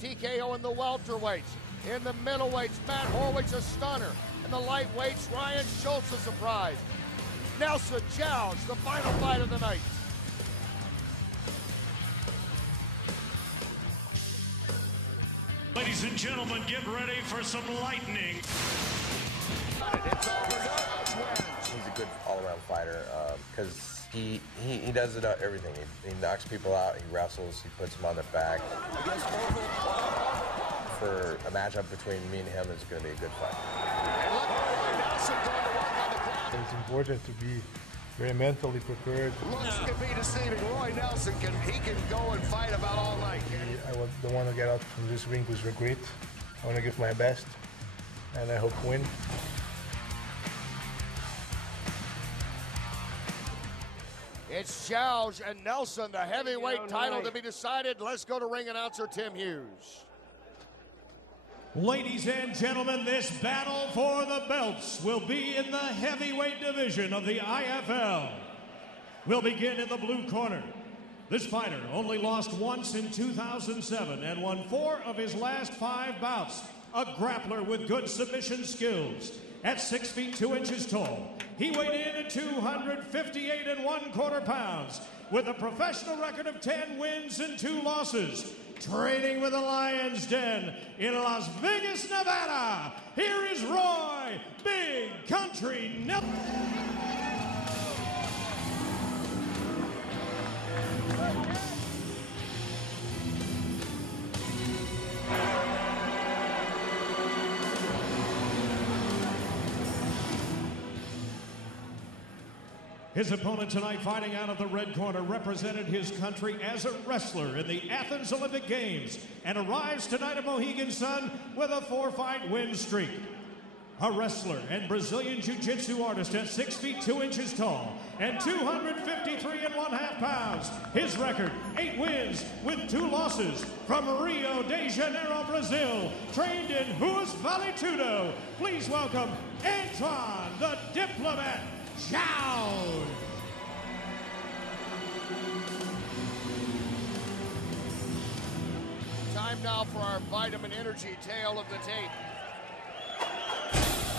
TKO in the welterweights. In the middleweights, Matt Horwich a stunner. In the lightweights, Ryan Schultz a surprise. Nelson Jaoude, the final fight of the night. Ladies and gentlemen, get ready for some lightning. He's a good all-around fighter because he does it everything. He knocks people out, he wrestles, he puts them on their back. For a matchup between me and him, it's going to be a good fight. It's important to be very mentally prepared. Looks to be deceiving. Roy Nelson can go and fight about all night. I don't want to get out from this ring with regret. I want to give my best, and I hope to win. It's Jaoude and Nelson, the heavyweight title to be decided. Let's go to ring announcer Tim Hughes. Ladies and gentlemen, this battle for the belts will be in the heavyweight division of the IFL. We'll begin in the blue corner. This fighter only lost once in 2007 and won 4 of his last 5 bouts. A grappler with good submission skills. At 6 feet 2 inches tall, he weighed in at 258 1/4 pounds with a professional record of 10 wins and 2 losses. Training with the Lion's Den in Las Vegas, Nevada. Here is Roy Big Country Nelson. His opponent tonight, fighting out of the red corner, represented his country as a wrestler in the Athens Olympic Games and arrives tonight at Mohegan Sun with a 4-fight win streak. A wrestler and Brazilian Jiu-Jitsu artist at 6 feet 2 inches tall and 253 1/2 pounds. His record, 8 wins with 2 losses. From Rio de Janeiro, Brazil, trained in Ruas Vale Tudo. Please welcome Antoine, the Diplomat Jaoude. Time now for our vitamin energy tale of the tape.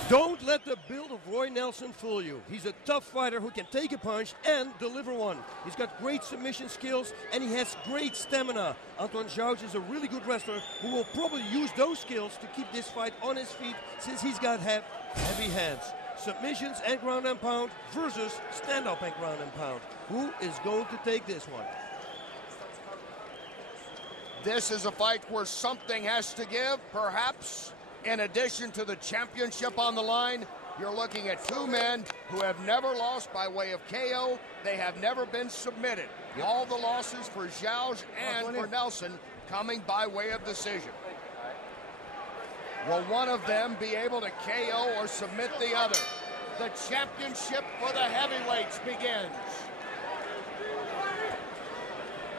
Don't let the build of Roy Nelson fool you. He's a tough fighter who can take a punch and deliver one. He's got great submission skills and he has great stamina. Antoine Jaoude is a really good wrestler who will probably use those skills to keep this fight on his feet since he's got heavy hands. Submissions and ground and pound versus stand-up and ground and pound. Who is going to take this one? This is a fight where something has to give, perhaps. In addition to the championship on the line, you're looking at 2 men who have never lost by way of KO. They have never been submitted. All the losses for Jaoude and for Nelson coming by way of decision. Will one of them be able to KO or submit the other? The championship for the heavyweights begins.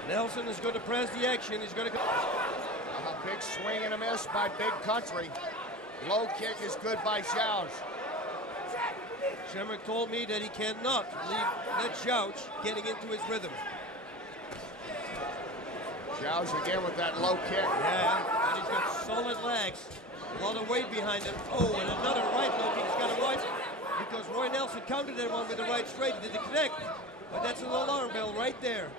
Nelson is going to press the action. He's going to go. A big swing and a miss by Big Country. Low kick is good by Jaoude. Shamrock told me that he cannot let Jaoude getting into his rhythm. Jaoude again with that low kick. Yeah, and he's got solid legs. A lot of weight behind him. Oh, and another right low kick. He's got a right because Roy Nelson countered that one with the right straight. He didn't connect. But that's an alarm bell right there.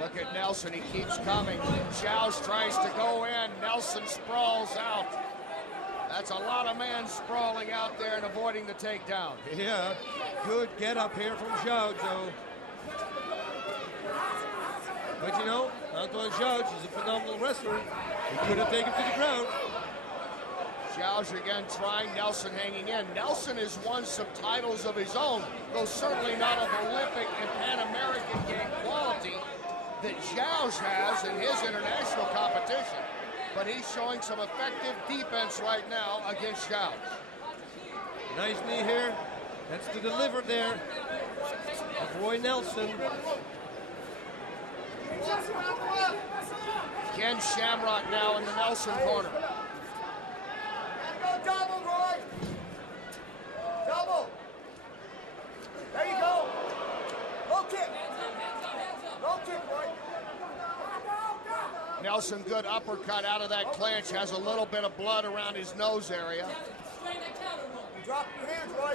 Look at Nelson. He keeps coming. Jaoude tries to go in. Nelson sprawls out. That's a lot of men sprawling out there and avoiding the takedown. Yeah, good get up here from Jaoude, though. But you know, Antoine Jaoude is a phenomenal wrestler. He could have taken him to the ground. Jaoude again trying, Nelson hanging in. Nelson has won some titles of his own, though certainly not of Olympic and Pan American game quality that Jaoude has in his international competition. But he's showing some effective defense right now against Jaoude. Nice knee here. That's to deliver there of Roy Nelson. Ken Shamrock now in the Nelson corner. Go double, Roy. Double. There you go. Low kick. Low kick, Roy. Nelson, good uppercut out of that clinch. Has a little bit of blood around his nose area. Drop your hands, Roy.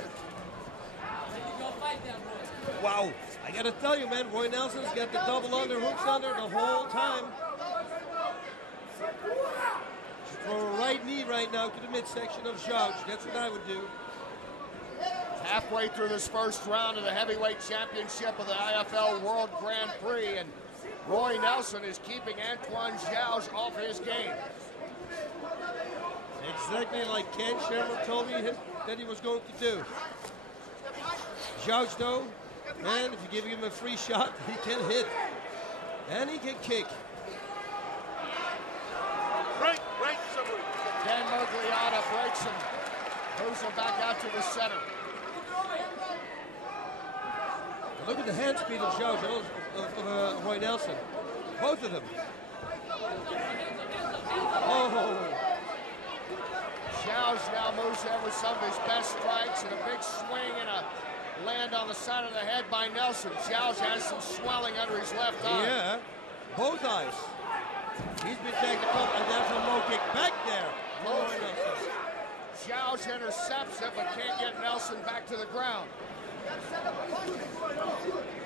Wow. I got to tell you, man, Roy Nelson's got the double underhooks under the whole time. Throw a right knee right now to the midsection of Jaoude. That's what I would do. Halfway through this first round of the heavyweight championship of the IFL World Grand Prix, and Roy Nelson is keeping Antoine Jaoude off his game. Exactly like Ken Shamrock told me that he was going to do. Jaoude, though, man, if you give him a free shot, he can hit. And he can kick. Right, somebody. Dan Mergliata breaks him, moves him back out to the center. Look at the hand speed of Jaoude, of Roy Nelson. Both of them. Oh. Jaoude now moves in with some of his best strikes and a big swing and a land on the side of the head by Nelson. Jaoude has some swelling under his left eye. Yeah, both eyes. He's been taken up, and there's a low kick back there. Roy Nelson. Jaoude intercepts it, but can't get Nelson back to the ground.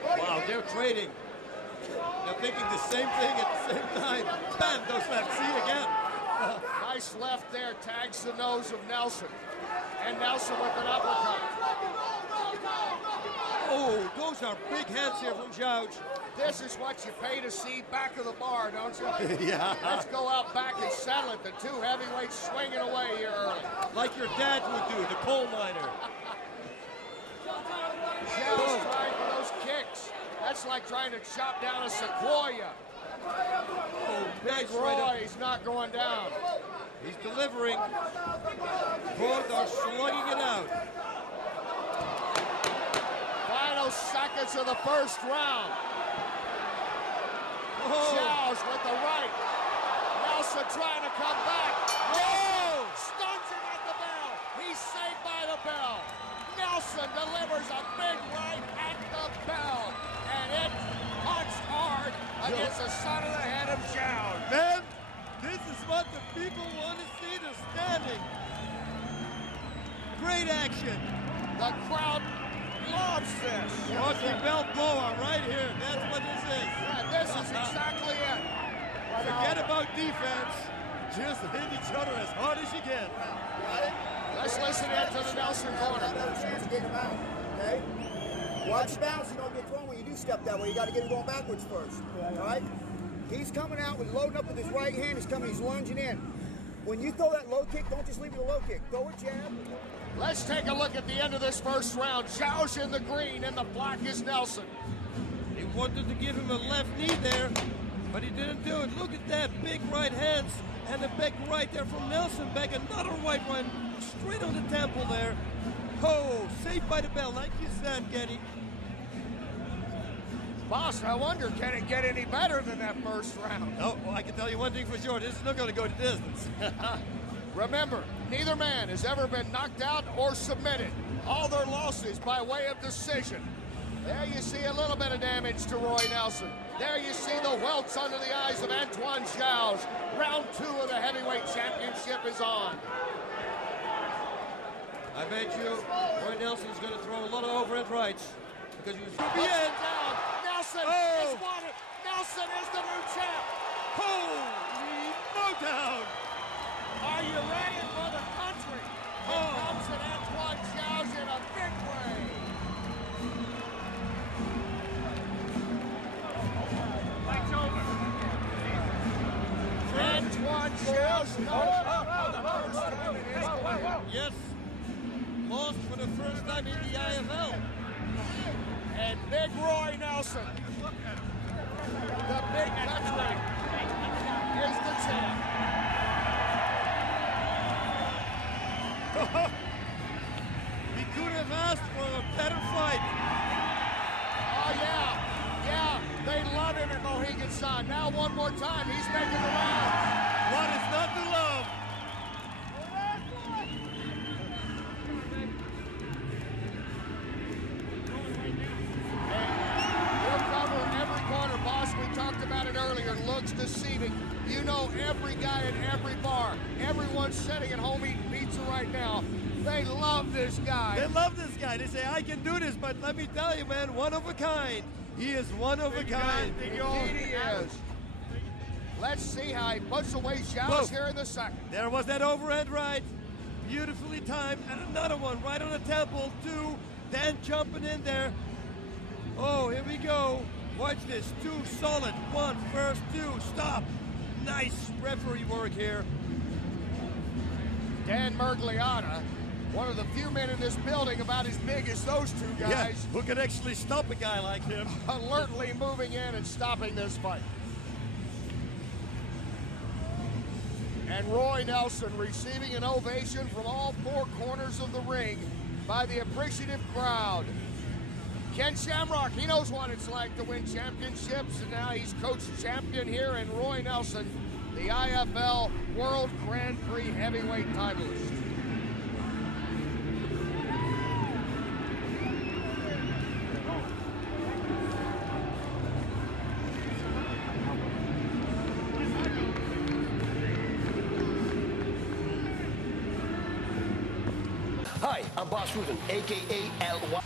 Wow, they're trading. They're thinking the same thing at the same time. Bam, those left. See again. Nice left there, tags the nose of Nelson. And Nelson with an uppercut. Oh, those are big hands here from Jaoude. This is what you pay to see back of the bar, don't you? Yeah. Let's go out back and settle it. The two heavyweights swinging away here early. Like your dad would do, the coal miner. Jaoude's trying for those kicks. That's like trying to chop down a sequoia. Oh, Big nice Roy, right up. he's not going down. He's delivering. Both are slugging it out. Final seconds of the first round. Oh. Jaoude with the right. Nelson trying to come back. Oh! Stuns him at the bell. He's saved by the bell. Nelson delivers a big right at the bell. And it punched hard against the side of the head of Jaoude. Man, this is what the people want to see, the standing. Great action. The crowd loves this. Watch the bell blower right here. That's what this is. Yeah, this is exactly it. Forget about defense. Just hit each other as hard as you can. Let's listen in to the Nelson corner. Better chance of getting him out, okay? Watch the bounce. You don't get thrown when you do step that way. You got to get him going backwards first, all right? He's coming out with loading up with his right hand. He's lunging in. When you throw that low kick, don't just leave it a low kick. Throw a jab. Let's take a look at the end of this first round. Jaoude in the green, and the black is Nelson. He wanted to give him a left knee there, but he didn't do it. Look at that big right hands and the big right there from Nelson. Back another right straight on the temple there. Oh, saved by the bell, like you said, Kenny. Boss, I wonder, can it get any better than that first round? Oh, well, I can tell you one thing for sure. This is not going to go the distance. Remember, neither man has ever been knocked out or submitted. All their losses by way of decision. There you see a little bit of damage to Roy Nelson. There you see the welts under the eyes of Antoine Jaoude. Round 2 of the heavyweight championship is on. I bet you Roy Nelson's going to throw a lot of overhead rights because he was Down. Nelson is wanted. Nelson is the new champ. Holy motown! Are you ready for the country? Here comes an Antoine Jaoude in a big way. Antoine Jaoude for the first time in his career. Yes, lost for the first time in the IFL. And Big Roy Nelson, the big country, is the champ. He could have asked for a better fight. Oh, yeah, they love him at Mohegan Sun. Now one more time, he's making the rounds. What is not to love? We'll cover every corner, boss. We talked about it earlier. Looks deceiving. You know every guy in every bar, everyone sitting at home eating pizza right now, they love this guy. They love this guy. They say, I can do this, but let me tell you, man, one of a kind. He is one of a kind. Indeed he is. Let's see how he puts away Jaoude here in the second. There was that overhead right. Beautifully timed. And another one right on the temple, 2. Dan jumping in there. Oh, here we go. Watch this. 2 solid. 1 first, 2. Stop. Nice referee work here. Dan Mergliotta, one of the few men in this building about as big as those 2 guys. Yeah, who can actually stop a guy like him. Alertly moving in and stopping this fight. And Roy Nelson receiving an ovation from all 4 corners of the ring by the appreciative crowd. Ken Shamrock, he knows what it's like to win championships, and now he's coach champion here, and Roy Nelson, the IFL World Grand Prix heavyweight titleist. Hi, I'm Boss Ruben, a.k.a. L.Y.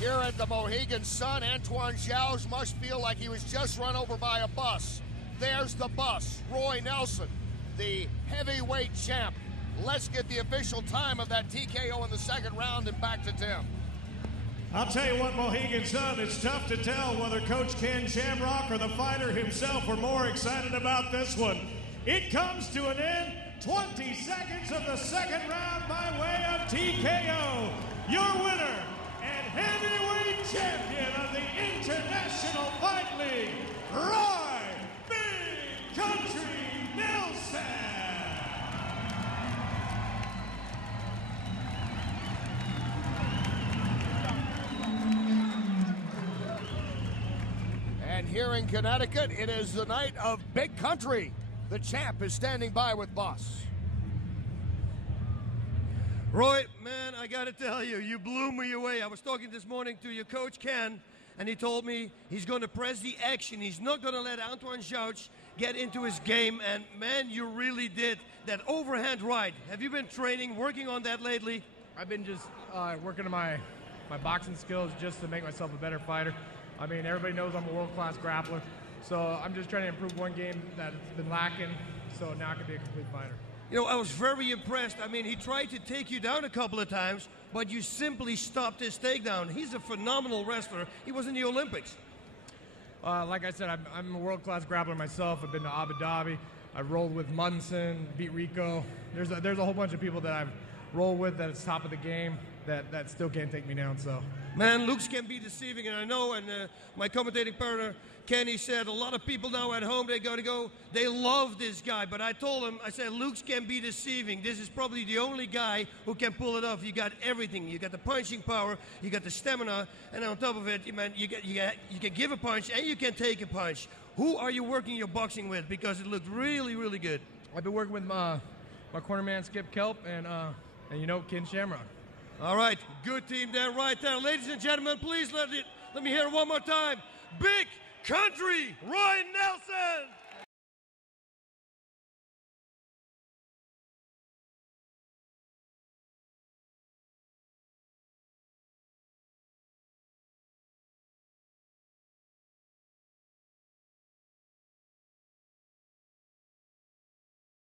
Here at the Mohegan Sun, Antoine Jaoude must feel like he was just run over by a bus. There's the bus, Roy Nelson, the heavyweight champ. Let's get the official time of that TKO in the second round and back to Tim. I'll tell you what, Mohegan Sun, it's tough to tell whether Coach Ken Shamrock or the fighter himself were more excited about this one. It comes to an end. 20 seconds of the second round by way of TKO. Your winner and heavyweight champion of the International Fight League, Roy Big Country Nelson. And here in Connecticut, it is the night of Big Country. The champ is standing by with Boss. Roy, man, I got to tell you, you blew me away. I was talking this morning to your coach, Ken, and he told me he's going to press the action. He's not going to let Antoine Jaoude get into his game, and, man, you really did. That overhand right. Have you been training, working on that lately? I've been just working on my boxing skills just to make myself a better fighter. I mean, everybody knows I'm a world-class grappler, so I'm just trying to improve one game that's been lacking, so now I can be a complete fighter. You know, I was very impressed. I mean, he tried to take you down a couple of times, but you simply stopped his takedown. He's a phenomenal wrestler. He was in the Olympics. Like I said, I'm a world-class grappler myself. I've been to Abu Dhabi. I've rolled with Munson, beat Rico. There's a whole bunch of people that I've rolled with that's top of the game that still can't take me down. So, man, looks can be deceiving, and I know. And my commentating partner Kenny said a lot of people now at home they love this guy. But I told him, I said, looks can be deceiving. This is probably the only guy who can pull it off. You got everything. You got the punching power, you got the stamina, and on top of it, man, you can give a punch and you can take a punch. Who are you working your boxing with? Because it looked really, really good. I've been working with my corner man Skip Kelp and Ken Shamrock. All right, good team there, right there. Ladies and gentlemen, please let me hear it one more time. Big Country, Roy Nelson!